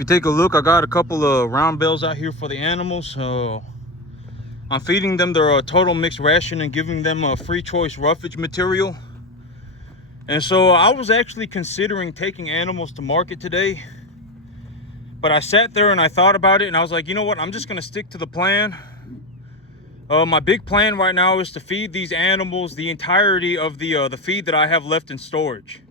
you take a look, I got a couple of round bales out here for the animals. I'm feeding them their total mixed ration and giving them a free choice roughage material. And so I was actually considering taking animals to market today, but I sat there and I thought about it, and I was like, you know what, I'm just gonna stick to the plan. My big plan right now is to feed these animals the entirety of the feed that I have left in storage.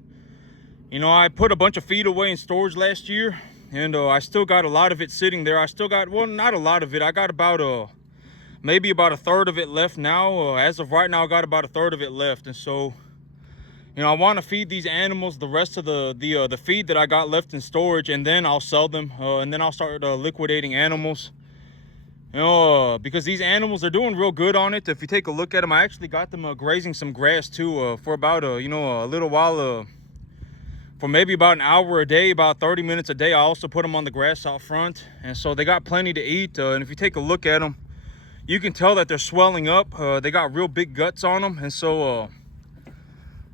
You know, I put a bunch of feed away in storage last year, and I still got a lot of it sitting there. I still got, well, not a lot of it. I got about maybe about a third of it left now. As of right now, I got about a third of it left. And so, you know, I want to feed these animals the rest of the feed that I got left in storage, and then I'll sell them, and then I'll start liquidating animals. You know, because these animals are doing real good on it. If you take a look at them, I actually got them grazing some grass too, for about a little while, for maybe about an hour a day, about 30 minutes a day. I also put them on the grass out front, and so they got plenty to eat. And if you take a look at them, you can tell that they're swelling up. They got real big guts on them, and so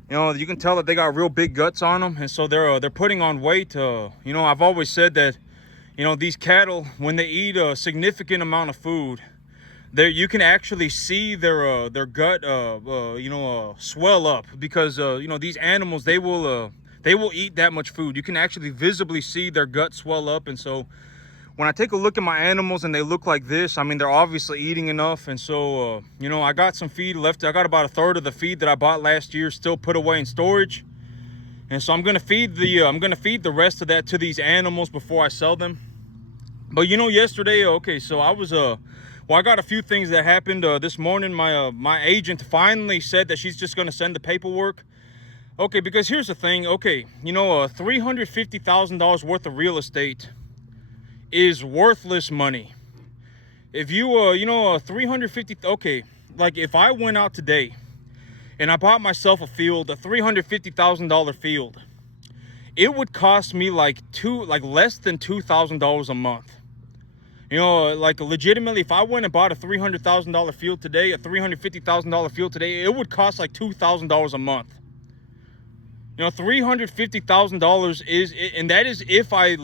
you know, you can tell that they got real big guts on them, and so they're putting on weight. You know, I've always said that, you know, these cattle, when they eat a significant amount of food, you can actually see their gut swell up, because you know, these animals, they will eat that much food. You can actually visibly see their gut swell up. And so when I take a look at my animals and they look like this, I mean, they're obviously eating enough. And so you know, I got some feed left. I got about a third of the feed that I bought last year still put away in storage. And so I'm gonna feed the rest of that to these animals before I sell them. But you know, yesterday, okay, so I was well, I got a few things that happened this morning. My agent finally said that she's just gonna send the paperwork. Okay, because here's the thing. Okay, you know, $350,000 worth of real estate is worthless money. If you you know, 350, okay, like if I went out today and I bought myself a field, a $350,000 field, it would cost me like less than $2,000 a month. You know, like legitimately, if I went and bought a $300,000 field today, a $350,000 field today, it would cost like $2,000 a month. You know, $350,000 is, and that is if I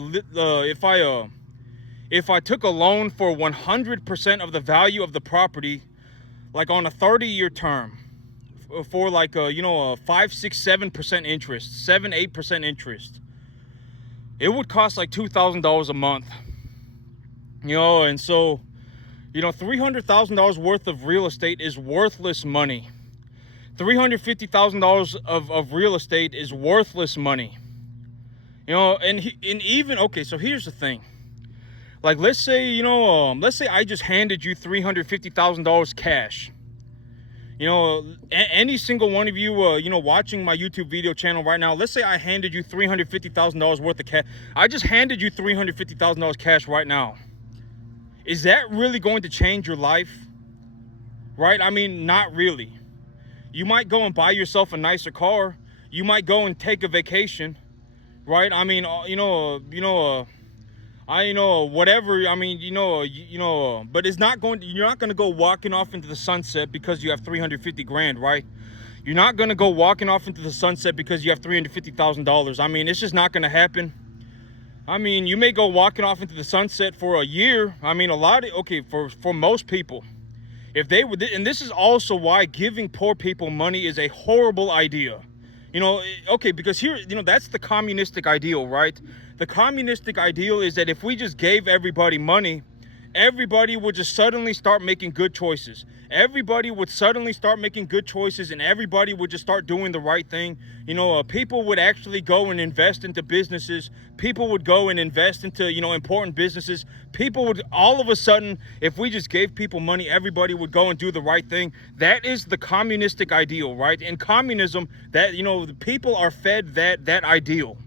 took a loan for 100% of the value of the property, like on a 30-year term, for like you know, a 5, 6, 7% interest, 7, 8% interest, it would cost like $2,000 a month. You know, and so, you know, $300,000 worth of real estate is worthless money. $350,000 of real estate is worthless money. You know, and even, okay, so here's the thing. Like, let's say, you know, let's say I just handed you $350,000 cash. You know, any single one of you, you know, watching my YouTube video channel right now, let's say I handed you $350,000 worth of cash. I just handed you $350,000 cash right now. Is that really going to change your life? Right? I mean, not really. You might go and buy yourself a nicer car. You might go and take a vacation, right? I mean, whatever. I mean, but it's not going to, you're not going to go walking off into the sunset because you have 350 grand, right? You're not going to go walking off into the sunset because you have $350,000. I mean, it's just not going to happen. I mean, you may go walking off into the sunset for a year. I mean, for most people, if they would, and this is also why giving poor people money is a horrible idea. You know, okay, because here, you know, that's the communistic ideal, right? The communistic ideal is that if we just gave everybody money, everybody would just suddenly start making good choices. Everybody would suddenly start making good choices, and everybody would just start doing the right thing. You know, people would actually go and invest into businesses. People would go and invest into, you know, important businesses. People would, all of a sudden, if we just gave people money, everybody would go and do the right thing. That is the communistic ideal, right? In communism, that, you know, the people are fed that ideal.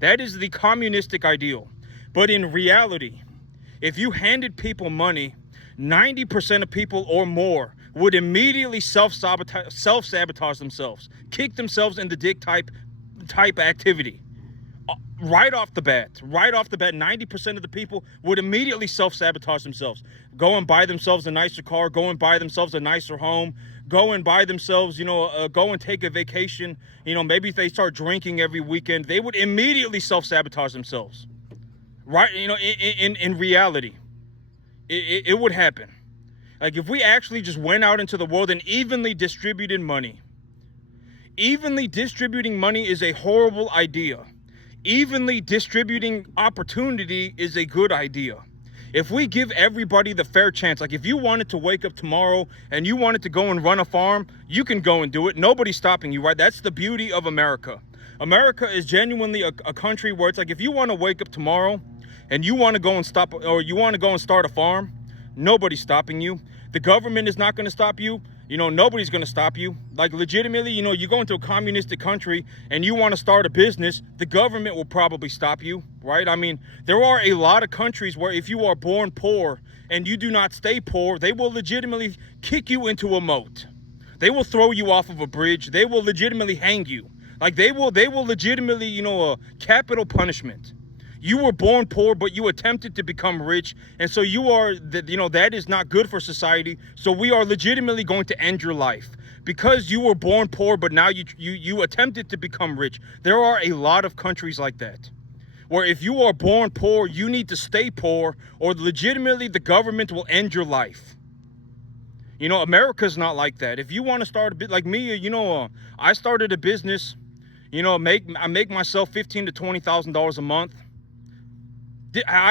That is the communistic ideal. But in reality, if you handed people money, 90% of people or more would immediately self-sabotage themselves, kick themselves in the dick type activity. Right off the bat, 90% of the people would immediately self-sabotage themselves. Go and buy themselves a nicer car, go and buy themselves a nicer home, go and buy themselves, you know, go and take a vacation. You know, maybe if they start drinking every weekend, they would immediately self-sabotage themselves. right? You know, in reality, it would happen. Like if we actually just went out into the world and evenly distributed money. Evenly distributing money is a horrible idea. Evenly distributing opportunity is a good idea. If we give everybody the fair chance, like if you wanted to wake up tomorrow and you wanted to go and run a farm, you can go and do it. Nobody's stopping you, right? That's the beauty of America. America is genuinely a country where it's like if you want to wake up tomorrow and you want to go and stop, or you want to go and start a farm, nobody's stopping you. The government is not going to stop you. You know, nobody's going to stop you. Like legitimately, you know, you go into a communistic country and you want to start a business, the government will probably stop you, right? I mean, there are a lot of countries where if you are born poor and you do not stay poor, they will legitimately kick you into a moat. They will throw you off of a bridge. They will legitimately hang you. Like they will legitimately, you know, capital punishment. You were born poor, but you attempted to become rich. And so you are, you know, that is not good for society. So we are legitimately going to end your life because you were born poor, but now you attempted to become rich. There are a lot of countries like that, where if you are born poor, you need to stay poor, or legitimately the government will end your life. You know, America's not like that. If you want to start a bit like me, you know, I started a business, you know, I make myself $15,000 to $20,000 a month.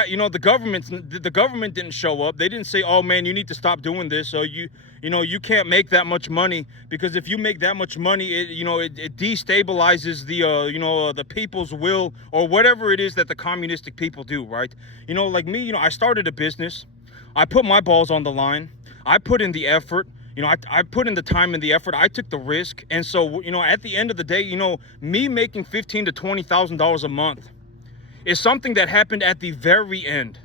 You know, the government didn't show up. They didn't say, oh man, you need to stop doing this. So you know, you can't make that much money, because if you make that much money, it destabilizes the, the people's will, or whatever it is that the communistic people do, right? You know, like me, you know, I started a business. I put my balls on the line. I put in the effort. You know, I put in the time and the effort. I took the risk. And so, you know, at the end of the day, you know, me making $15,000 to $20,000 a month is something that happened at the very end.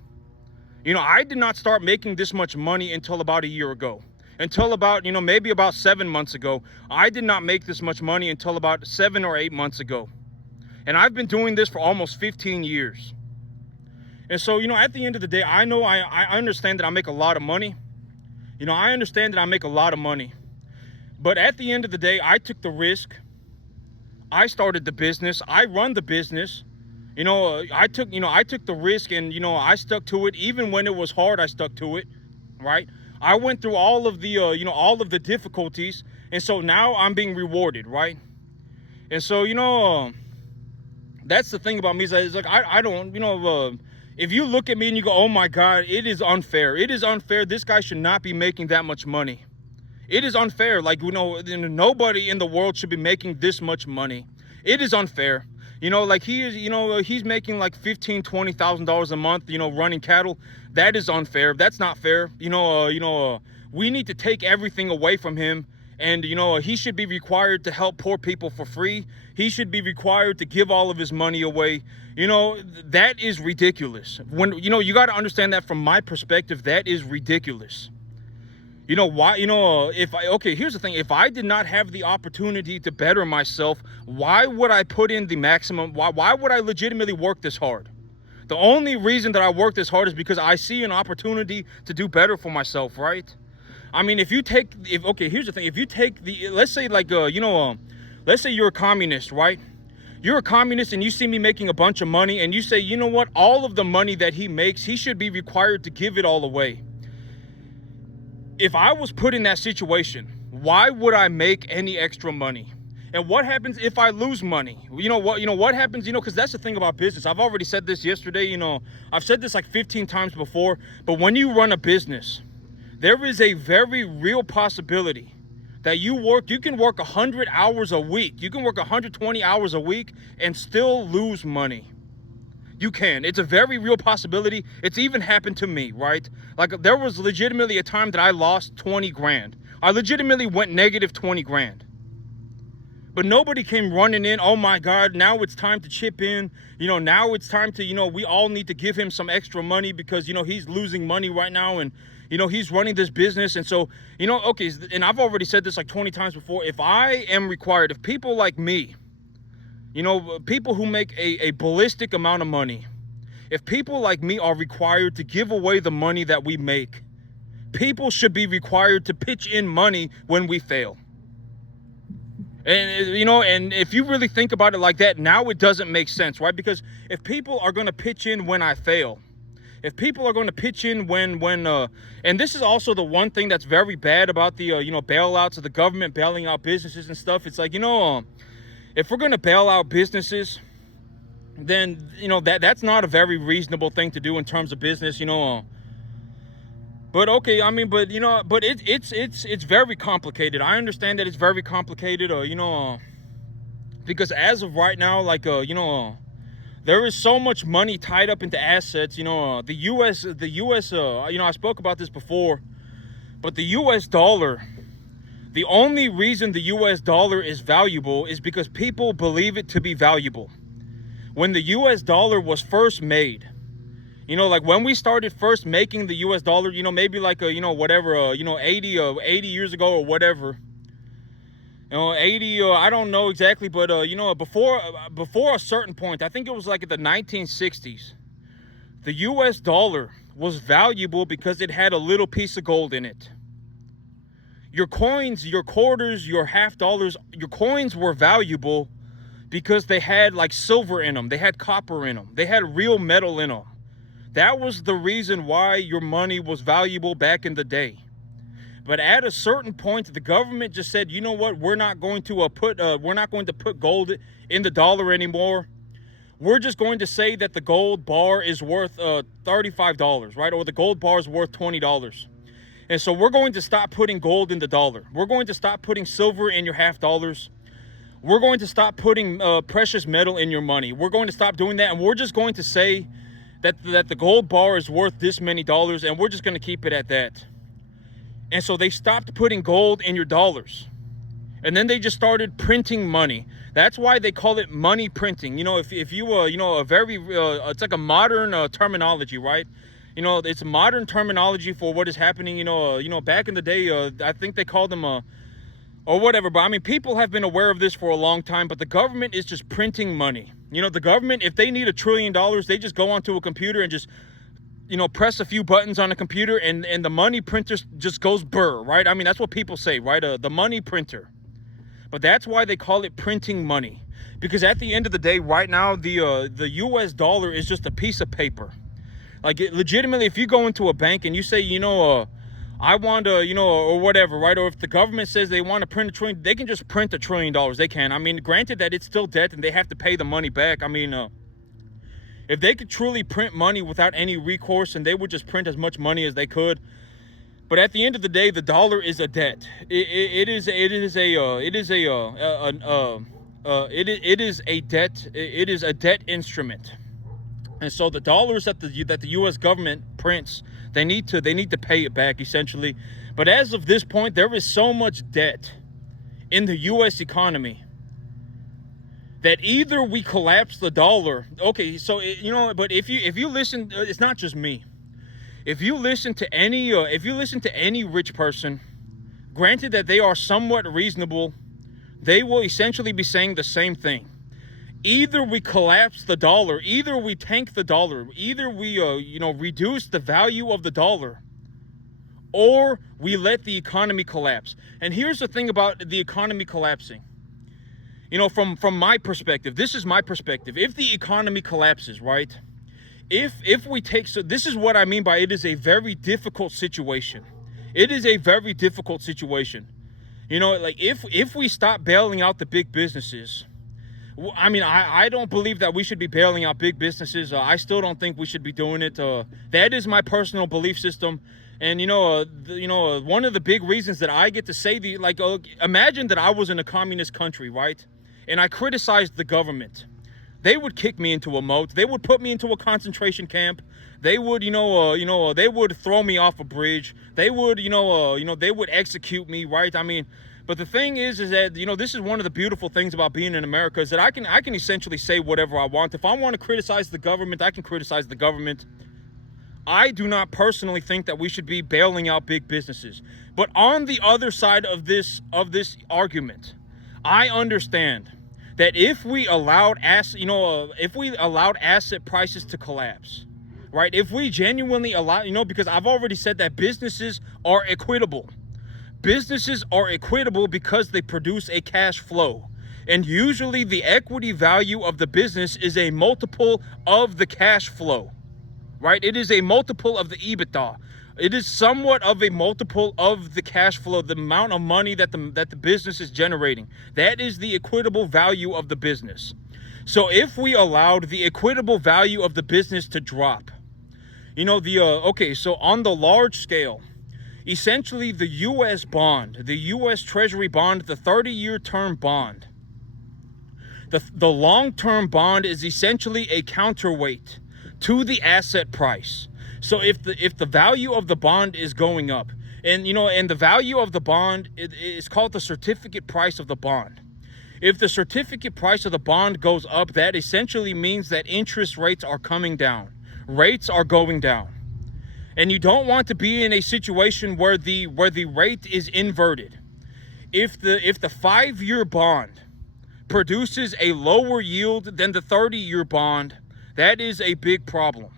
You know, I did not start making this much money until about a year ago. Until about, you know, maybe about 7 months ago. I did not make this much money until about 7 or 8 months ago. And I've been doing this for almost 15 years. And so, you know, at the end of the day, I know I understand that I make a lot of money. You know, I understand that I make a lot of money. But at the end of the day, I took the risk. I started the business. I run the business. You know, I took the risk, and, you know, I stuck to it. Even when it was hard, I stuck to it, right? I went through all of the, all of the difficulties. And so now I'm being rewarded, right? And so, you know, that's the thing about me. Is like, I don't, you know, if you look at me and you go, oh my God, it is unfair. It is unfair. This guy should not be making that much money. It is unfair. Like, you know, nobody in the world should be making this much money. It is unfair. You know, like he is, you know, he's making like $15,000, $20,000 a month, you know, running cattle. That is unfair. That's not fair. You know, we need to take everything away from him. And, you know, he should be required to help poor people for free. He should be required to give all of his money away. You know, that is ridiculous. When, you know, you got to understand that from my perspective, that is ridiculous. You know why? You know, okay, here's the thing. If I did not have the opportunity to better myself, why would I put in the maximum? Why would I legitimately work this hard? The only reason that I work this hard is because I see an opportunity to do better for myself, right? I mean, here's the thing. If you take let's say like, let's say you're a communist, right? You're a communist and you see me making a bunch of money and you say, you know what? All of the money that he makes, he should be required to give it all away. If I was put in that situation, why would I make any extra money? And what happens if I lose money? You know what happens, because that's the thing about business. I've already said this yesterday, I've said this like 15 times before, but when you run a business, there is a very real possibility that you can work 100 hours a week. You can work 120 hours a week and still lose money. You can. It's a very real possibility. It's even happened to me, right? Like there was legitimately a time that I lost 20 grand. I legitimately went negative 20 grand. But nobody came running in, oh my God, now it's time to chip in. Now it's time to, we all need to give him some extra money because, he's losing money right now and, he's running this business. And so, okay, and I've already said this like 20 times before. If people like me, people who make a ballistic amount of money, if people like me are required to give away the money that we make, people should be required to pitch in money when we fail. And, you know, and if you really think about it like that, now it doesn't make sense, right? Because if people are going to pitch in when I fail, if people are going to pitch in and this is also the one thing that's very bad about the, you know, bailouts of the government bailing out businesses and stuff. It's like, you know, if we're going to bail out businesses, then, you know, that's not a very reasonable thing to do in terms of business, you know. But okay, I mean, but, you know, but it's very complicated. I understand that it's very complicated, you know, because as of right now, like, you know, there is so much money tied up into assets. You know, the U.S., you know, I spoke about this before, but the U.S. dollar, the only reason the U.S. dollar is valuable is because people believe it to be valuable. When the U.S. dollar was first made, you know, like when we started first making the U.S. dollar, you know, maybe like, you know, whatever, you know, 80 years ago or whatever, you know, 80, I don't know exactly, but, you know, before a certain point, I think it was like in the 1960s, the U.S. dollar was valuable because it had a little piece of gold in it. Your coins, your quarters, your half dollars, your coins were valuable because they had like silver in them. They had copper in them. They had real metal in them. That was the reason why your money was valuable back in the day. But at a certain point, the government just said, you know what, we're not going to put gold in the dollar anymore. We're just going to say that the gold bar is worth $35, right? Or the gold bar is worth $20. And so we're going to stop putting gold in the dollar. We're going to stop putting silver in your half dollars. We're going to stop putting precious metal in your money. We're going to stop doing that. And we're just going to say that the gold bar is worth this many dollars. And we're just going to keep it at that. And so they stopped putting gold in your dollars. And then they just started printing money. That's why they call it money printing. You know, if you, you know, it's like a modern terminology, right? You know, it's modern terminology for what is happening. You know, back in the day, I think they called them, or whatever. But I mean, people have been aware of this for a long time, but the government is just printing money. You know, the government, if they need $1 trillion, they just go onto a computer and just, you know, press a few buttons on a computer and the money printer just goes burr, right? I mean, that's what people say, right? The money printer. But that's why they call it printing money. Because at the end of the day, right now, the U.S. dollar is just a piece of paper. Like, legitimately, if you go into a bank and you say, you know, I want to, you know, or whatever, right? Or if the government says they want to print $1 trillion, they can just print $1 trillion. They can. I mean, granted that it's still debt and they have to pay the money back. I mean, if they could truly print money without any recourse, and they would just print as much money as they could. But at the end of the day, the dollar is a debt. It is a debt instrument. And so the dollars that the U.S. government prints, they need to pay it back, essentially. But as of this point, there is so much debt in the U.S. economy that either we collapse the dollar. Okay, so you know, but if you listen, it's not just me. If you listen to any rich person, granted that they are somewhat reasonable, they will essentially be saying the same thing. Either we collapse the dollar, either we tank the dollar, either we you know, reduce the value of the dollar, or we let the economy collapse. And here's the thing about the economy collapsing. You know, from my perspective, this is my perspective. If the economy collapses, right? If we take, so this is what I mean by it is a very difficult situation. It is a very difficult situation. You know, like if we stop bailing out the big businesses, I mean, I don't believe that we should be bailing out big businesses. I still don't think we should be doing it. That is my personal belief system. And, you know, one of the big reasons that I get to say imagine that I was in a communist country, right? And I criticized the government. They would kick me into a moat. They would put me into a concentration camp. They would, they would throw me off a bridge. They would, they would execute me, right? I mean, but the thing is that, this is one of the beautiful things about being in America is that I can essentially say whatever I want. If I want to criticize the government, I can criticize the government. I do not personally think that we should be bailing out big businesses. But on the other side of this argument, I understand that if we allowed asset prices to collapse, right? If we genuinely allow, because I've already said that businesses are equitable. businesses are equitable because they produce a cash flow. And usually the equity value of the business is a multiple of the cash flow, right? It is a multiple of the EBITDA. It is somewhat of a multiple of the cash flow, the amount of money that the business is generating. That is the equitable value of the business. So if we allowed the equitable value of the business to drop, okay, so on the large scale, essentially the U.S. bond, the U.S. Treasury bond, the 30-year term bond, the long-term bond is essentially a counterweight to the asset price. So if the value of the bond is going up, and the value of the bond is called the certificate price of the bond. If the certificate price of the bond goes up, that essentially means that interest rates are coming down. Rates are going down. And you don't want to be in a situation where the rate is inverted. If the 5-year bond produces a lower yield than the 30-year bond, that is a big problem.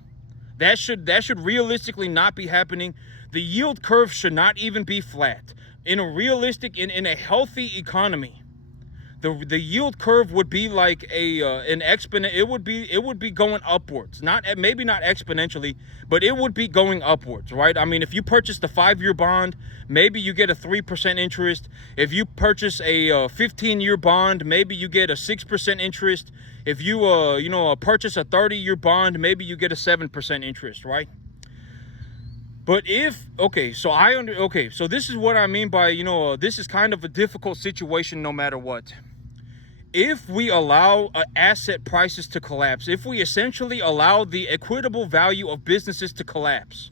That should realistically not be happening. The yield curve should not even be flat. In a healthy economy, the yield curve would be like an exponent. It would be going upwards. Maybe not exponentially, but it would be going upwards, right? I mean, if you purchase the 5-year bond, maybe you get a 3% interest. If you purchase a 15-year bond, maybe you get a 6% interest. If you purchase a 30-year bond, maybe you get a 7% interest, right? But so this is what I mean by, this is kind of a difficult situation no matter what. If we allow asset prices to collapse, if we essentially allow the equitable value of businesses to collapse,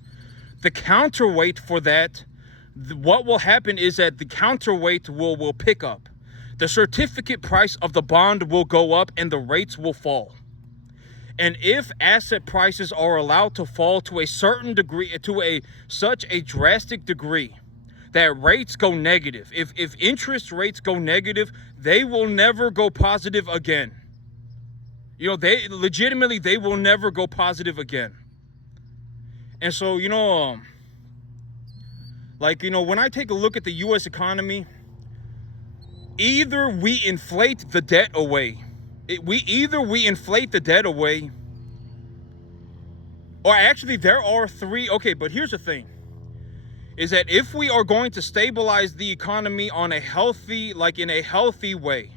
the counterweight for that, what will happen is that the counterweight will pick up. The certificate price of the bond will go up and the rates will fall. And if asset prices are allowed to fall to a certain degree, to such a drastic degree, that rates go negative. If interest rates go negative, they will never go positive again. They will never go positive again. And so, when I take a look at the U.S. economy, either we inflate the debt away. We inflate the debt away, or actually there are three. Okay, but here's the thing. Is that if we are going to stabilize the economy in a healthy way,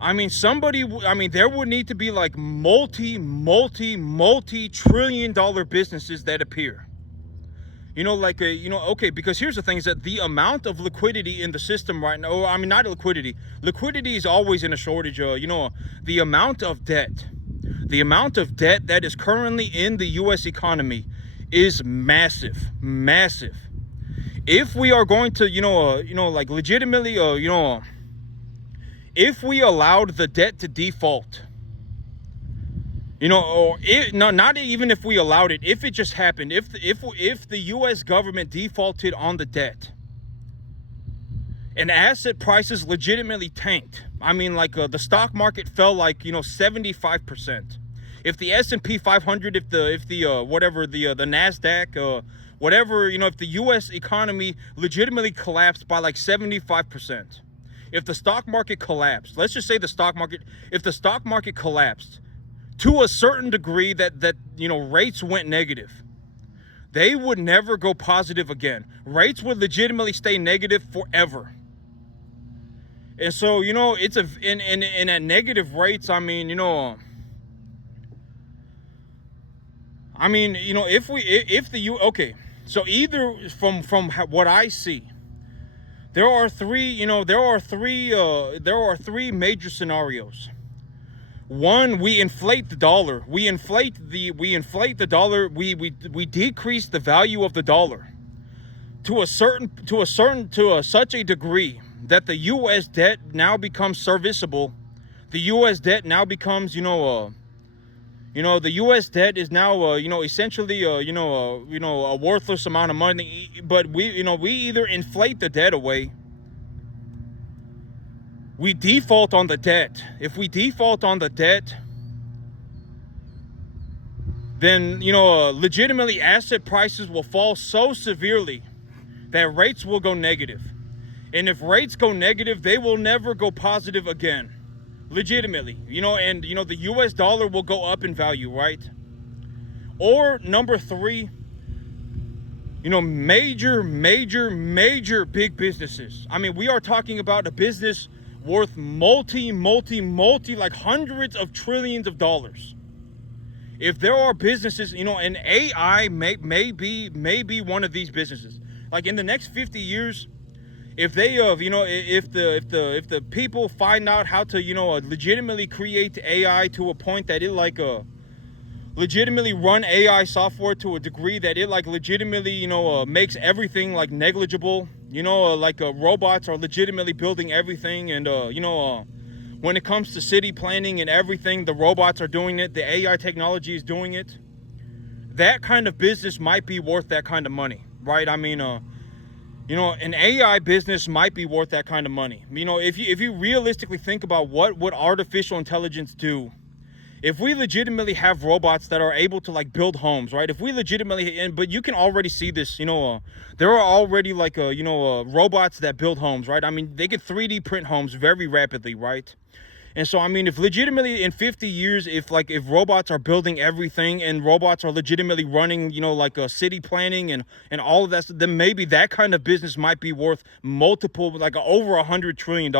there would need to be like multi-trillion-dollar businesses that appear. Because here's the thing, is that the amount of liquidity in the system right now, not liquidity is always in a shortage. The amount of debt that is currently in the U.S. economy is massive. If we are going to, legitimately, if we allowed the debt to default, not even if we allowed it, if it just happened, if the U.S. government defaulted on the debt and asset prices legitimately tanked, the stock market fell 75%. If the S&P 500, if the NASDAQ, if the U.S. economy legitimately collapsed by 75%, if the stock market collapsed, let's just say if the stock market collapsed to a certain degree that rates went negative, they would never go positive again. Rates would legitimately stay negative forever. And so, it's in at negative rates, so either from what I see, there are three major scenarios. One, we inflate the dollar. We inflate the dollar. We decrease the value of the dollar to such a degree that the U.S. debt now becomes serviceable. The U.S. debt now becomes, the U.S. debt is now, essentially, a worthless amount of money. But we either inflate the debt away, we default on the debt. If we default on the debt, then, legitimately asset prices will fall so severely that rates will go negative. And if rates go negative, they will never go positive again. Legitimately. And the US dollar will go up in value, right? Or number three, major big businesses. I mean, we are talking about a business worth multi, like hundreds of trillions of dollars. If there are businesses, and AI may be one of these businesses. Like in the next 50 years, if they if the people find out how to legitimately create AI to a point that it legitimately run AI software to a degree that it legitimately makes everything negligible, robots are legitimately building everything, and when it comes to city planning and everything, the robots are doing it, the AI technology is doing it. That kind of business might be worth that kind of money, right? I mean, an AI business might be worth that kind of money. If you realistically think about what would artificial intelligence do, if we legitimately have robots that are able to build homes, right? If we legitimately, but you can already see this, there are already robots that build homes, right? I mean, they can 3D print homes very rapidly, right? And so, I mean, if legitimately in 50 years, if robots are building everything and robots are legitimately running, city planning and all of that, then maybe that kind of business might be worth multiple, over $100 trillion.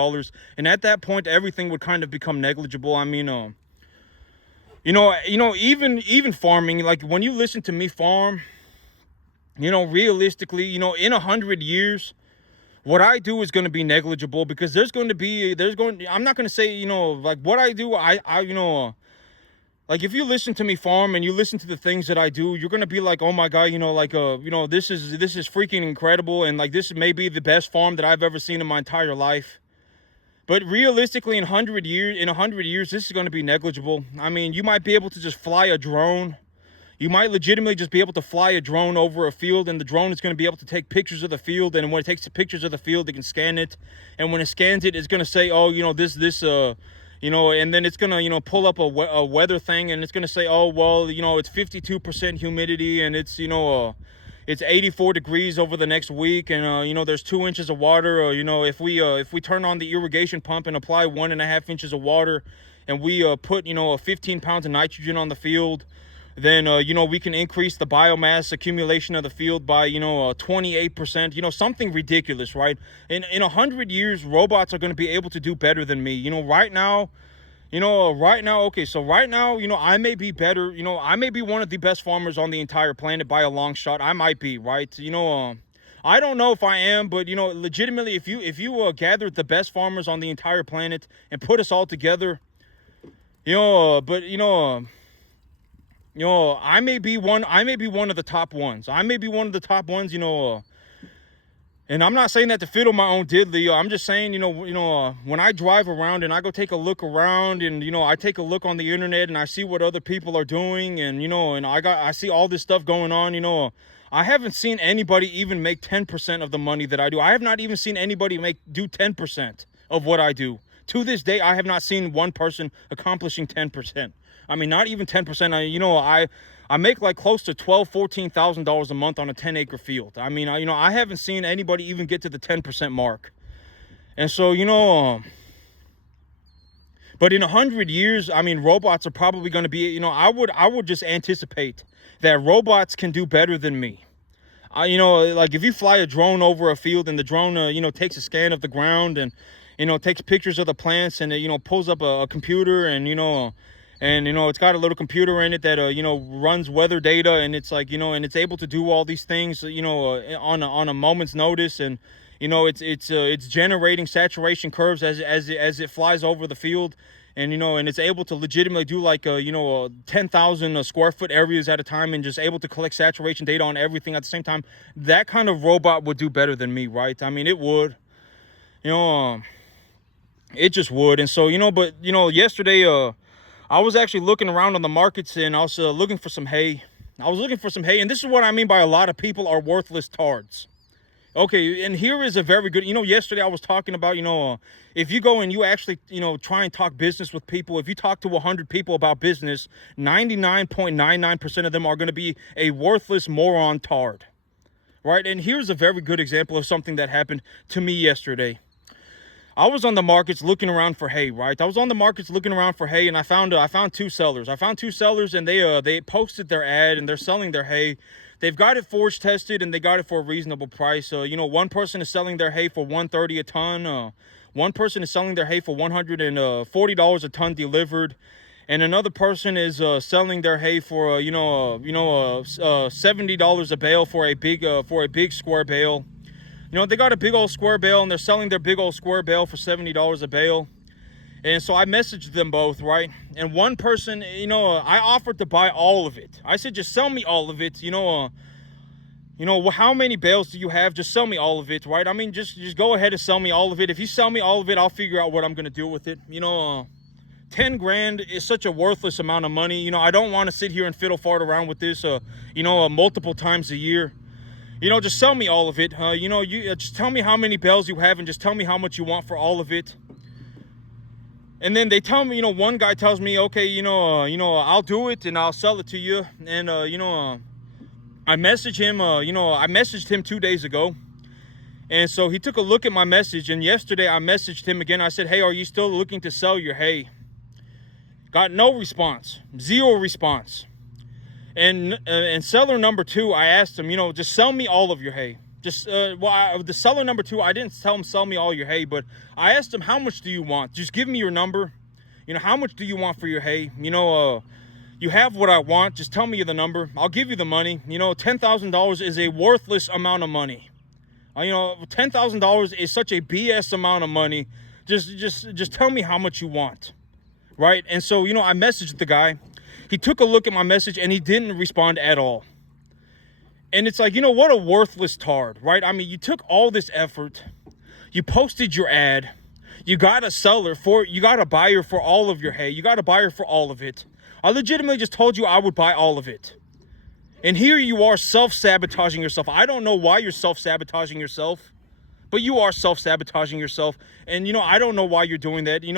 And at that point, everything would kind of become negligible. I mean, even farming, when you listen to me farm, realistically, in 100 years, what I do is going to be negligible, because I'm not going to say, what I do, if you listen to me farm and you listen to the things that I do, you're going to be like, oh my God, this is freaking incredible. And this may be the best farm that I've ever seen in my entire life. But realistically, in 100 years, this is going to be negligible. I mean, you might be able to just fly a drone. You might legitimately just be able to fly a drone over a field, and the drone is going to be able to take pictures of the field. And when it takes pictures of the field, it can scan it. And when it scans it, it's going to say, oh, and then it's going to, pull up a weather thing, and it's going to say, oh, well, it's 52% humidity, and it's 84 degrees over the next week, and there's 2 inches of water. If we turn on the irrigation pump and apply 1.5 inches of water, and we put 15 pounds of nitrogen on the field, then we can increase the biomass accumulation of the field by 28%. Something ridiculous, right? In 100 years, robots are going to be able to do better than me. Right now, okay, so right now, I may be better, I may be one of the best farmers on the entire planet by a long shot. I might be, right? I don't know if I am, but, legitimately, if you gathered the best farmers on the entire planet and put us all together, I may be one of the top ones. And I'm not saying that to fiddle my own diddly. I'm just saying, when I drive around and I go take a look around, and, I take a look on the internet and I see what other people are doing, and, and I see all this stuff going on, I haven't seen anybody even make 10% of the money that I do. I have not even seen anybody do 10% of what I do. To this day, I have not seen one person accomplishing 10%. I mean, not even 10%. I make close to $12,000-$14,000 a month on a 10-acre field. I mean, I haven't seen anybody even get to the 10% mark. And so, but in 100 years, I mean, robots are probably going to be, I would just anticipate that robots can do better than me. If you fly a drone over a field, and the drone, takes a scan of the ground, and, takes pictures of the plants, and it, pulls up a computer, and, it's got a little computer in it that, runs weather data, and it's and it's able to do all these things, on a moment's notice, and, it's generating saturation curves as it flies over the field, and, and it's able to legitimately do 10,000 square foot areas at a time, and just able to collect saturation data on everything at the same time. That kind of robot would do better than me, right? I mean, it would, it just would. And so, but, yesterday, I was actually looking around on the markets, and I was looking for some hay. And this is what I mean by a lot of people are worthless tards. Okay, and here is a very good, yesterday I was talking about, if you go and you actually, try and talk business with people, if you talk to 100 people about business, 99.99% of them are going to be a worthless moron tard, right? And here's a very good example of something that happened to me yesterday. I was on the markets looking around for hay, right? I was on the markets looking around for hay, and I found two sellers. I found two sellers, and they posted their ad, and they're selling their hay. They've got it forage tested, and they got it for a reasonable price. You know, one person is selling their hay for $130 a ton. One person is selling their hay for $140 a ton delivered, and another person is selling their hay for $70 a bale for a big square bale. You know, they got a big old square bale, and they're selling their big old square bale for $70 a bale. And so I messaged them both, right? And one person, I offered to buy all of it. I said, just sell me all of it. How many bales do you have? Just sell me all of it, right? I mean, just go ahead and sell me all of it. If you sell me all of it, I'll figure out what I'm going to do with it. 10 grand is such a worthless amount of money. I don't want to sit here and fiddle fart around with this, multiple times a year. Just sell me all of it. Just tell me how many bales you have, and just tell me how much you want for all of it. And then they tell me, one guy tells me, okay, I'll do it and I'll sell it to you. And, I messaged him, I messaged him 2 days ago. And so he took a look at my message, and yesterday I messaged him again. I said, hey, are you still looking to sell your hay? Got no response, zero response. And seller number 2, I asked him, just sell me all of your hay. The seller number 2, I didn't tell him sell me all your hay, but I asked him, how much do you want? Just give me your number. How much do you want for your hay? You have what I want. Just tell me the number. I'll give you the money. $10,000 is a worthless amount of money. $10,000 is such a BS amount of money. Just tell me how much you want, right? And so, I messaged the guy. He took a look at my message, and he didn't respond at all. And it's like, what a worthless tard, right? I mean, you took all this effort. You posted your ad. You got you got a buyer for all of your hay. You got a buyer for all of it. I legitimately just told you I would buy all of it. And here you are self-sabotaging yourself. I don't know why you're self-sabotaging yourself, but you are self-sabotaging yourself. And, I don't know why you're doing that, and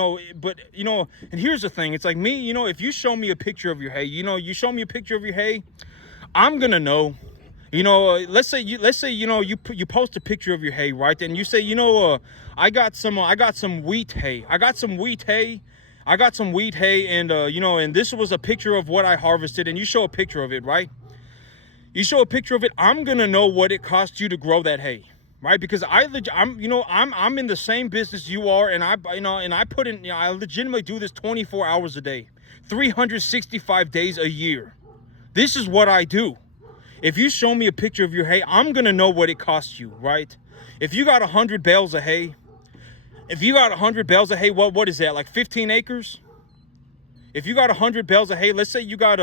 here's the thing. It's like me, if you show me a picture of your hay, you show me a picture of your hay, I'm going to know. Let's say you post a picture of your hay, right? And you say, I got some wheat hay. I got some wheat hay, and this was a picture of what I harvested, and you show a picture of it, right? You show a picture of it. I'm gonna know what it cost you to grow that hay, right? Because I'm in the same business you are, and I legitimately do this 24 hours a day, 365 days a year. This is what I do. If you show me a picture of your hay, I'm gonna know what it costs you, right? If you got 100 bales of hay, what is that, like 15 acres? If you got 100 bales of hay, let's say you got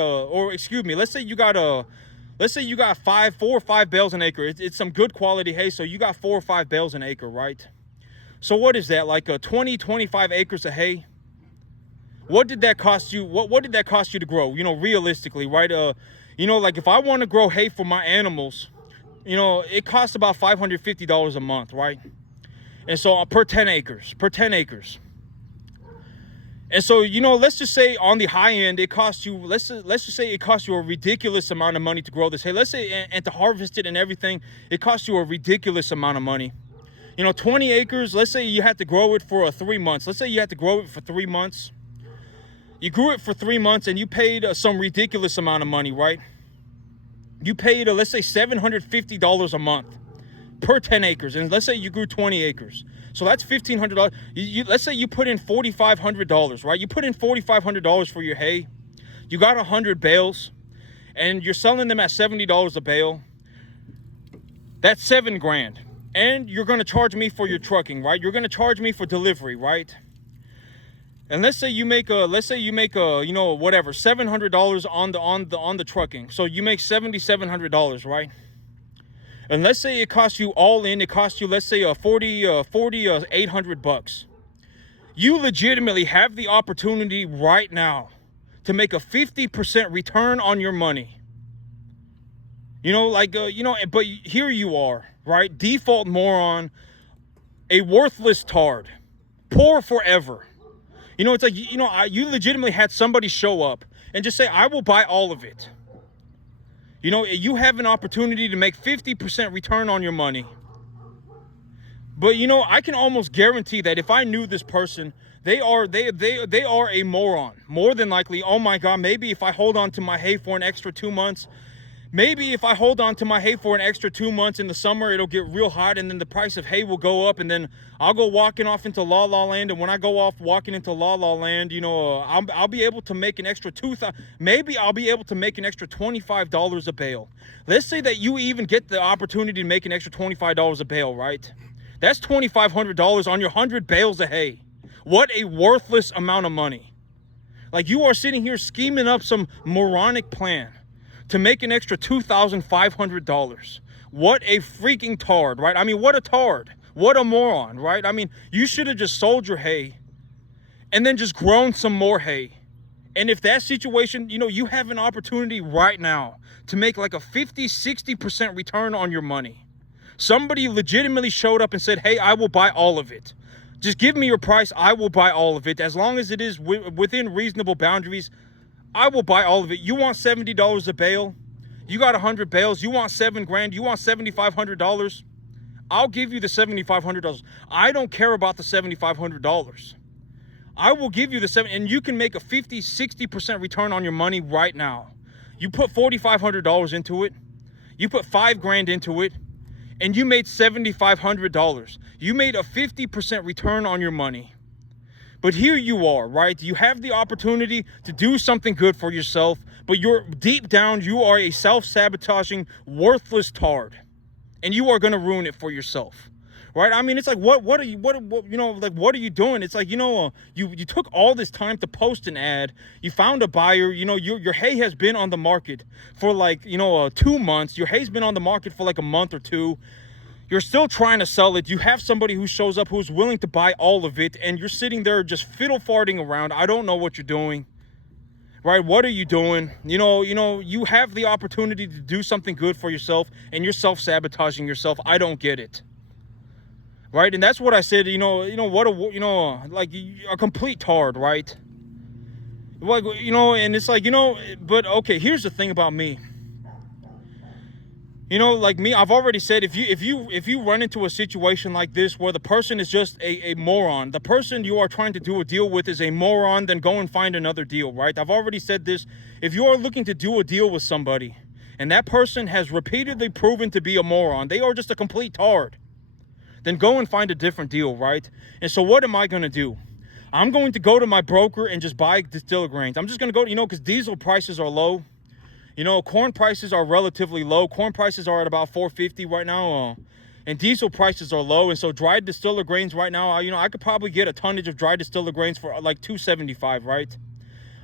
four or five bales an acre. It's some good quality hay, so you got 4 or 5 bales an acre, right? So what is that, like 25 acres of hay? What did that cost you? What did that cost you to grow? Realistically, right? Like if I want to grow hay for my animals, it costs about $550 a month, right? And so per 10 acres. And so, let's just say on the high end, it costs you, let's just say it costs you a ridiculous amount of money to grow this hay. Let's say, and to harvest it and everything, it costs you a ridiculous amount of money. 20 acres, let's say you had to grow it for 3 months. Let's say you had to grow it for 3 months. You grew it for 3 months, and you paid some ridiculous amount of money, right? You paid, let's say, $750 a month per 10 acres. And let's say you grew 20 acres. So that's $1,500. Let's say you put in $4,500, right? You put in $4,500 for your hay. You got 100 bales, and you're selling them at $70 a bale. That's $7 grand. And you're going to charge me for your trucking, right? You're going to charge me for delivery, right? And let's say you make $700 on the trucking. So you make $7,700, right? And let's say it costs you all in, let's say $800. You legitimately have the opportunity right now to make a 50% return on your money. But here you are, right? Default moron, a worthless tard, poor forever. It's like, you legitimately had somebody show up and just say, I will buy all of it. You know, you have an opportunity to make 50% return on your money. But you know, I can almost guarantee that if I knew this person, they are a moron. More than likely, oh my God, maybe if I hold on to my hay for an extra 2 months, maybe if I hold on to my hay for an extra 2 months in the summer, it'll get real hot and then the price of hay will go up, and then I'll go walking off into La La Land. And when I go off walking into La La Land, you know, I'll be able to make an extra maybe I'll be able to make an extra $25 a bale. Let's say that you even get the opportunity to make an extra $25 a bale, right? That's $2,500 on your 100 bales of hay. What a worthless amount of money. Like, you are sitting here scheming up some moronic plan to make an extra $2,500. What a freaking tard, right? I mean, what a tard. What a moron, right? I mean, you should have just sold your hay and then just grown some more hay. And if that situation, you know, you have an opportunity right now to make like a 50-60% return on your money. Somebody legitimately showed up and said, hey, I will buy all of it. Just give me your price. I will buy all of it. As long as it is within reasonable boundaries, I will buy all of it. You want $70 a bale? You got 100 bales. You want $7,000? You want $7,500? I'll give you the $7,500. I don't care about the $7,500. I will give you the and you can make a 50-60% return on your money right now. You put $4,500 into it. You put $5,000 into it. And you made $7,500. You made a 50% return on your money. But here you are, right? You have the opportunity to do something good for yourself, but you're deep down, you are a self-sabotaging, worthless tard. And you are going to ruin it for yourself. Right? I mean, it's like, what are you doing? It's like, you know, you took all this time to post an ad. You found a buyer. You know, your hay has been on the market for like, you know, 2 months. Your hay's been on the market for like a month or two. You're still trying to sell it. You have somebody who shows up who's willing to buy all of it, and you're sitting there just fiddle farting around. I don't know what you're doing. Right? What are you doing? You know, you have the opportunity to do something good for yourself, and you're self-sabotaging yourself. I don't get it. Right? And that's what I said, like a complete tard, right? Like, you know, and it's like, you know, but okay, here's the thing about me. You know, like me, I've already said, if you run into a situation like this where the person is just a moron, the person you are trying to do a deal with is a moron, then go and find another deal, right? I've already said this. If you are looking to do a deal with somebody and that person has repeatedly proven to be a moron, they are just a complete tard, then go and find a different deal, right? And so what am I going to do? I'm going to go to my broker and just buy distiller grains. I'm just going to go, you know, because diesel prices are low. You know, corn prices are relatively low. Corn prices are at about $4.50 right now. And diesel prices are low. And so dried distiller grains right now, you know, I could probably get a tonnage of dried distiller grains for like $2.75, right?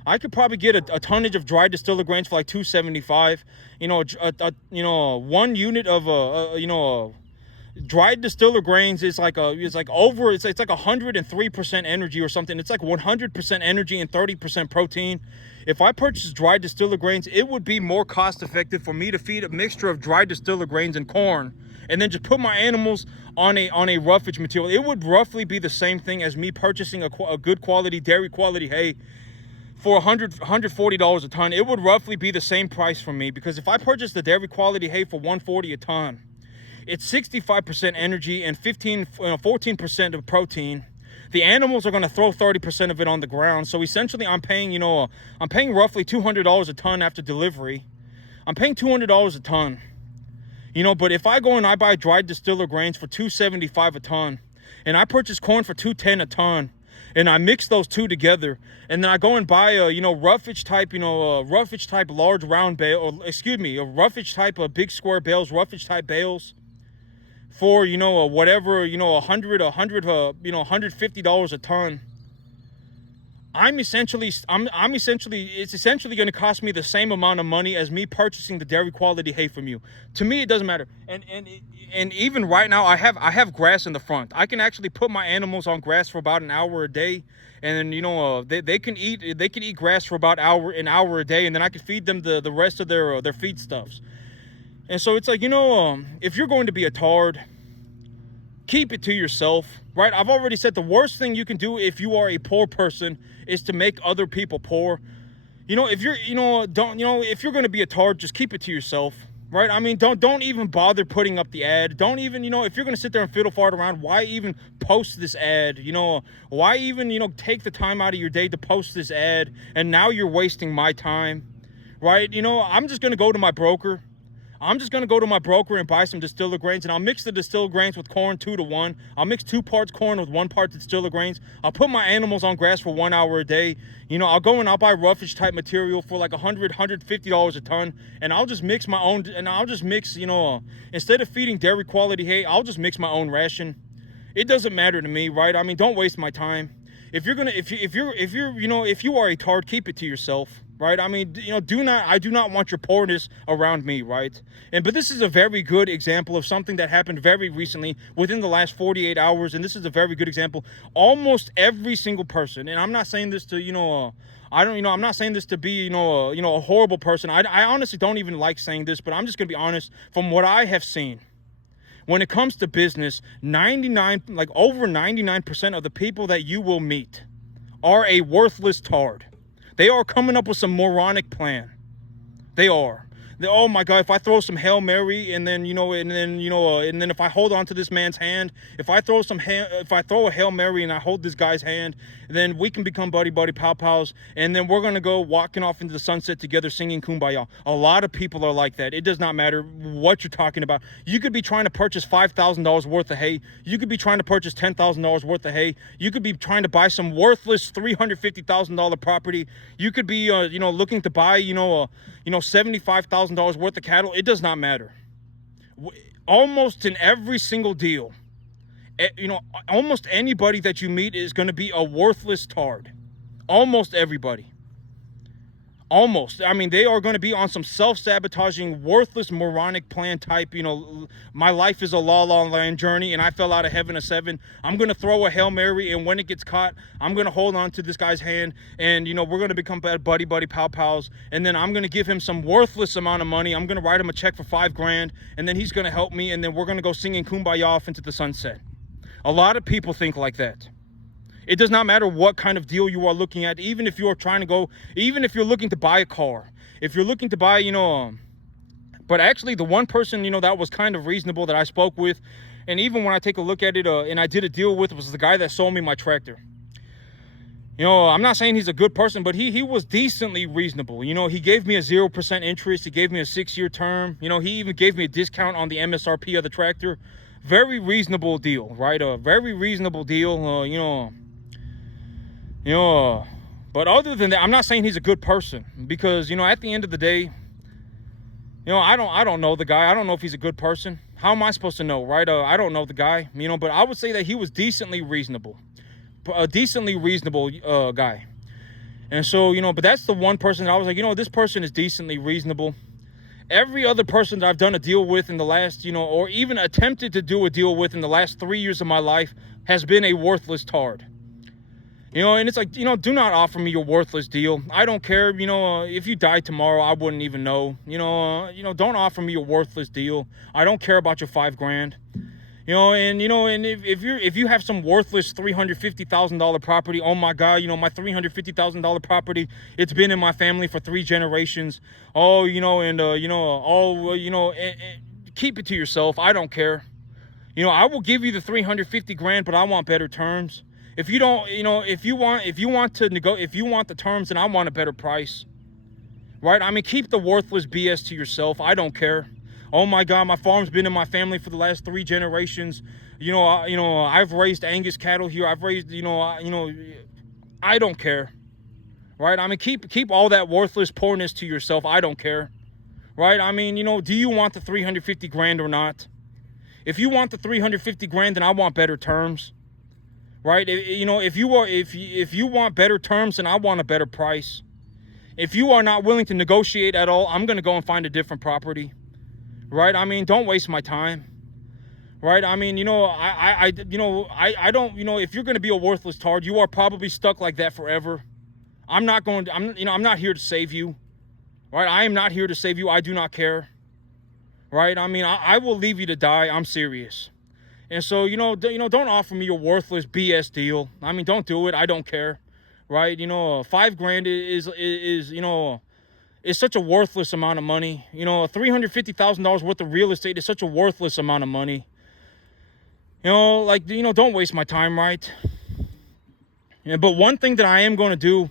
I could probably get a tonnage of dried distiller grains for like $2.75. You know, 1 unit of dried distiller grains is like it's like 103% energy or something. It's like 100% energy and 30% protein. If I purchase dried distiller grains, it would be more cost effective for me to feed a mixture of dried distiller grains and corn, and then just put my animals on a roughage material. It would roughly be the same thing as me purchasing a good quality, dairy quality hay for $140 a ton. It would roughly be the same price for me, because if I purchase the dairy quality hay for $140 a ton, it's 65% energy and 14% of protein. The animals are going to throw 30% of it on the ground. So essentially, I'm paying roughly $200 a ton after delivery. I'm paying $200 a ton. You know, but if I go and I buy dried distiller grains for $275 a ton, and I purchase corn for $210 a ton, and I mix those two together, and then I go and buy a roughage type large round bale, or excuse me, a roughage type of big square bales, roughage type bales, for $150 a ton. It's essentially going to cost me the same amount of money as me purchasing the dairy quality hay from you. To me, it doesn't matter. And even right now, I have grass in the front. I can actually put my animals on grass for about an hour a day, and then they can eat grass for about an hour a day, and then I can feed them the rest of their feedstuffs. And so it's like, if you're going to be a tard, keep it to yourself, right? I've already said the worst thing you can do if you are a poor person is to make other people poor. if you're, if you're going to be a tard, just keep it to yourself, right? I mean, don't even bother putting up the ad. Don't even, if you're going to sit there and fiddle fart around, why even post this ad? Why even, take the time out of your day to post this ad? And now you're wasting my time, right? I'm just going to go to my broker. I'm just going to go to my broker and buy some distiller grains, and I'll mix the distiller grains with corn 2-to-1. I'll mix 2 parts corn with 1 part distiller grains. I'll put my animals on grass for 1 hour a day. I'll go and I'll buy roughage type material for like $150 a ton, and I'll just mix my own, and I'll just mix, instead of feeding dairy quality hay, I'll just mix my own ration. It doesn't matter to me, right? I mean, don't waste my time. If you are a tard, keep it to yourself, right? I mean, I do not want your poorness around me, right? But this is a very good example of something that happened very recently within the last 48 hours. And this is a very good example. Almost every single person, and I'm not saying this to, I'm not saying this to be, a horrible person. I honestly don't even like saying this, but I'm just going to be honest from what I have seen. When it comes to business, over 99% of the people that you will meet are a worthless tard. They are coming up with some moronic plan. They are. Oh my God, if I throw some Hail Mary and then, and then if I hold on to this man's hand, if I throw a Hail Mary and I hold this guy's hand, then we can become buddy pal-pals, and then we're going to go walking off into the sunset together singing Kumbaya. A lot of people are like that. It does not matter what you're talking about. You could be trying to purchase $5,000 worth of hay. You could be trying to purchase $10,000 worth of hay. You could be trying to buy some worthless $350,000 property. You could be, looking to buy, $75,000 worth of cattle. It does not matter. Almost in every single deal, almost anybody that you meet is going to be a worthless tard. Almost everybody. Almost. I mean, they are going to be on some self-sabotaging, worthless, moronic plan type, my life is a la-la land journey and I fell out of heaven at 7. I'm going to throw a Hail Mary, and when it gets caught, I'm going to hold on to this guy's hand, and, we're going to become buddy pal-pals, and then I'm going to give him some worthless amount of money. I'm going to write him a check for $5,000, and then he's going to help me, and then we're going to go singing Kumbaya off into the sunset. A lot of people think like that. It does not matter what kind of deal you are looking at, even if you're looking to buy a car, if you're looking to buy, but actually the one person, that was kind of reasonable that I spoke with, and even when I take a look at it, and I did a deal with, was the guy that sold me my tractor. I'm not saying he's a good person, but he was decently reasonable. He gave me a 0% interest. He gave me a 6-year term. He even gave me a discount on the MSRP of the tractor. Very reasonable deal, right? A very reasonable deal, but other than that, I'm not saying he's a good person, because, at the end of the day, I don't know the guy. I don't know if he's a good person. How am I supposed to know, right? I don't know the guy, but I would say that he was decently reasonable, a decently reasonable guy. And so, but that's the one person that I was like, this person is decently reasonable. Every other person that I've done a deal with in the last, or even attempted to do a deal with in the last 3 years of my life has been a worthless tard. And it's like, do not offer me your worthless deal. I don't care, if you died tomorrow, I wouldn't even know. Don't offer me your worthless deal. I don't care about your $5,000. And if you have some worthless $350,000 property, oh my God, my $350,000 property, it's been in my family for 3 generations. Oh, keep it to yourself. I don't care. I will give you the $350,000, but I want better terms. If you don't, if you want the terms, then I want a better price, right? I mean, keep the worthless BS to yourself. I don't care. Oh my God, my farm's been in my family for the last 3 generations. I've raised Angus cattle here. I've raised, I don't care, right? I mean, keep all that worthless poorness to yourself. I don't care, right? I mean, do you want the $350,000 or not? If you want the $350,000, then I want better terms. Right? If you want better terms, then I want a better price. If you are not willing to negotiate at all, I'm going to go and find a different property. Right? I mean, don't waste my time. Right? I mean, I don't, if you're going to be a worthless tard, you are probably stuck like that forever. I'm not here to save you. Right? I am not here to save you. I do not care. Right? I mean, I will leave you to die. I'm serious. And so, don't offer me your worthless BS deal. I mean, don't do it. I don't care. right? You know, 5 grand is you know, is such a worthless amount of money. You know, $350,000 worth of real estate is such a worthless amount of money. You know, like, you know, don't waste my time, right? Yeah, but one thing that I am going to do,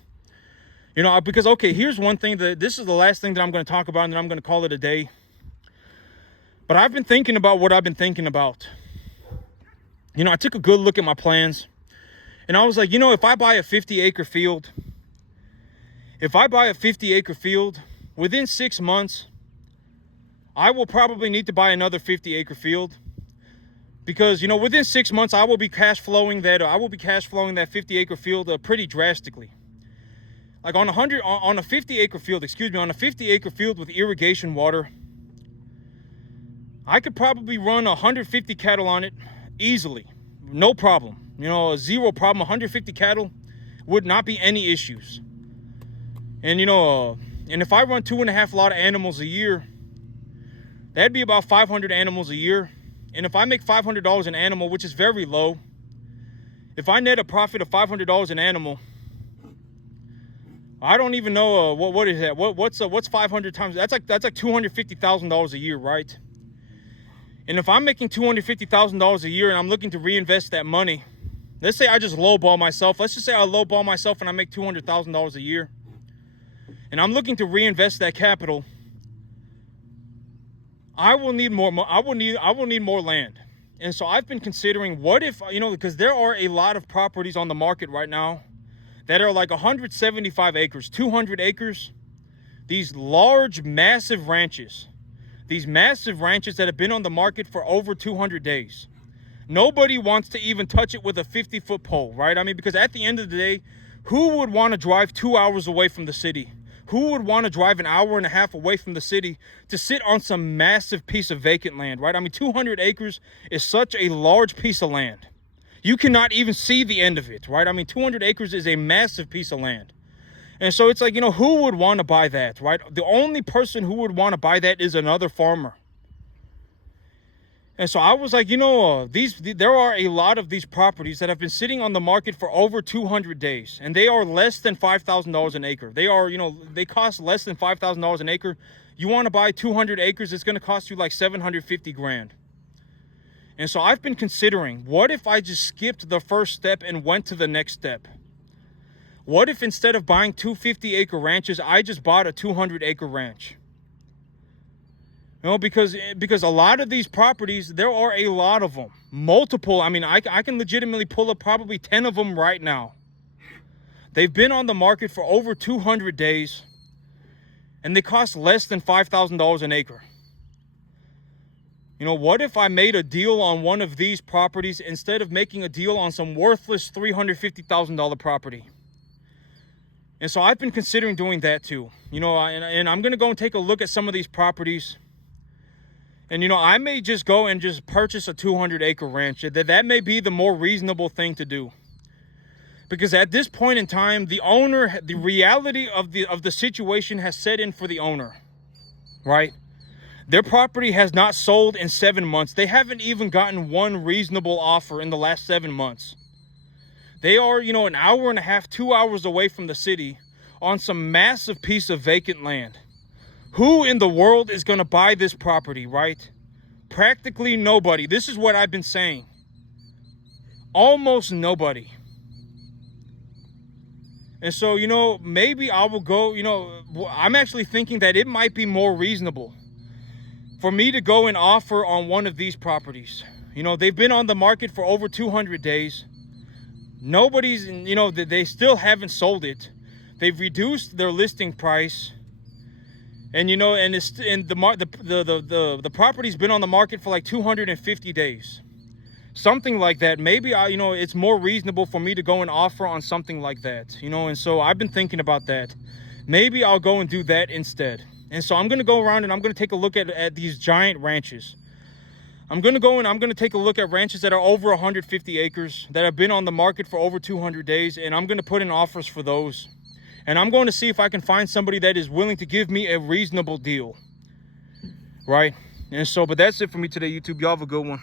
you know, because, okay, here's one thing this is the last thing that I'm going to talk about, and then I'm going to call it a day. But I've been thinking about what I've been thinking about. You know, I took a good look at my plans, and I was like, you know, if I buy a 50-acre field, within 6 months, I will probably need to buy another 50-acre field. Because, you know, within 6 months, I will be cash flowing that 50-acre field pretty drastically. Like on a 50-acre field, on a 50-acre field with irrigation water, I could probably run 150 cattle on it easily, no problem. You know, zero problem. 150 cattle would not be any issues. And, you know, and if I run 2.5 lot of animals a year, that'd be about 500 animals a year. And if I make $500 an animal, which is very low, if I net a profit of $500 an animal, I don't even know what is that? What's 500 times? That's like $250,000 a year, right? And if I'm making $250,000 a year and I'm looking to reinvest that money, let's say I just lowball myself. Let's just say I lowball myself and I make $200,000 a year, and I'm looking to reinvest that capital. I will need more land. And so I've been considering, what if, you know, because there are a lot of properties on the market right now that are like 175 acres, 200 acres. These large, massive ranches. These massive ranches that have been on the market for over 200 days. Nobody wants to even touch it with a 50-foot pole, right? I mean, because at the end of the day, who would want to drive 2 hours away from the city? Who would want to drive an hour and a half away from the city to sit on some massive piece of vacant land, right? I mean, 200 acres is such a large piece of land. You cannot even see the end of it, right? I mean, 200 acres is a massive piece of land. And so it's like, you know, who would want to buy that, right? The only person who would want to buy that is another farmer. And so I was like, you know, there are a lot of these properties that have been sitting on the market for over 200 days, and they are less than $5,000 an acre. They are, you know, they cost less than $5,000 an acre. You want to buy 200 acres, it's going to cost you like 750 grand. And so I've been considering, what if I just skipped the first step and went to the next step? What if instead of buying 2 50-acre ranches, I just bought a 200-acre ranch? You know, because a lot of these properties, there are a lot of them. Multiple. I mean, I can legitimately pull up probably 10 of them right now. They've been on the market for over 200 days, and they cost less than $5,000 an acre. You know, what if I made a deal on one of these properties instead of making a deal on some worthless $350,000 property? And so I've been considering doing that too. You know, and I'm going to go and take a look at some of these properties. And, you know, I may just go and just purchase a 200-acre ranch. That may be the more reasonable thing to do. Because at this point in time, the reality of the situation has set in for the owner, right? Their property has not sold in 7 months. They haven't even gotten one reasonable offer in the last 7 months. They are, you know, an hour and a half, 2 hours away from the city on some massive piece of vacant land. Who in the world is going to buy this property, right? Practically nobody. This is what I've been saying. Almost nobody. And so, you know, maybe I will go, you know, I'm actually thinking that it might be more reasonable for me to go and offer on one of these properties. You know, they've been on the market for over 200 days. Nobody's, you know, they still haven't sold it. They've reduced their listing price. And, you know, and the property's been on the market for like 250 days. Something like that. Maybe, you know, it's more reasonable for me to go and offer on something like that. You know, and so I've been thinking about that. Maybe I'll go and do that instead. And so I'm going to go around and I'm going to take a look at these giant ranches. I'm going to go and I'm going to take a look at ranches that are over 150 acres that have been on the market for over 200 days. And I'm going to put in offers for those. And I'm going to see if I can find somebody that is willing to give me a reasonable deal. Right? And so, but that's it for me today, YouTube. Y'all have a good one.